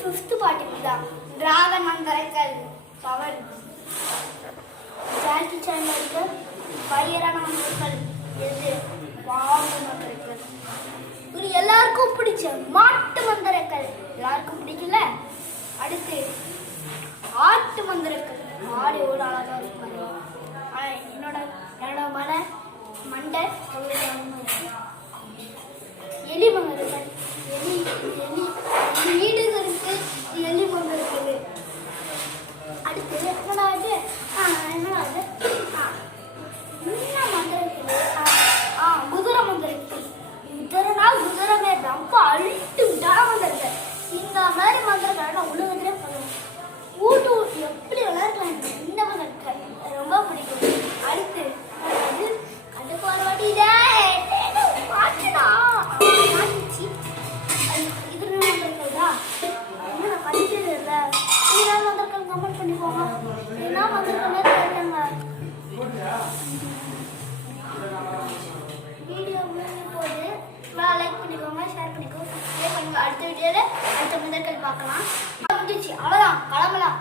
Fifth பாட்டு தான் dragon மந்திரங்கள் பவர். ஜாக்கி சான் இருக்க பயங்கரமான மந்திரங்கள் எது? பாம்பு மந்திரங்கள். இது எல்லாருக்கும் பிடிச்ச மாட்டு மந்திரங்கள் எல்லாருக்கும் பிடிக்கல. அடுத்து ஆட்டு மந்திரங்கள். ஆடு எவ்வளோ அழகாக இருக்கும். என்னோட மண்டை எலி மந்திரங்கள். எலி எலி வீடுகளுக்கு எலி மந்திரங்கள். அடுத்து என்னடாது குதிரை மந்திரங்கள். குதிரை ரொம்ப அழுட்டு விட்டான மந்திரங்கள். இந்த மாதிரி மந்திரங்கள் நான் உலகத்திலே பண்ணுவேன். ஊட்டு எப்படி விளையாடலாம். இந்த மந்திரங்கள் ரொம்ப பிடிக்கும். அடுத்து அதுக்கு ஒரு வாட்டி இது மந்திரங்கள் தான் என்ன நான் படிக்கிறது இல்லை. இதனால மந்திரங்கள் கமெண்ட் பண்ணிக்கோங்க. என்ன மந்திரங்களே கேட்டாங்க. வீடியோ போது லைக் பண்ணிக்கோங்க, ஷேர் பண்ணிக்கோங்க, சப்ஸ்கிரைப் பண்ணுங்க. அடுத்த வீடியோவில் அடுத்த மந்திரங்கள் பார்க்கலாம். அவ்வளோதான், கிளம்பலாம்.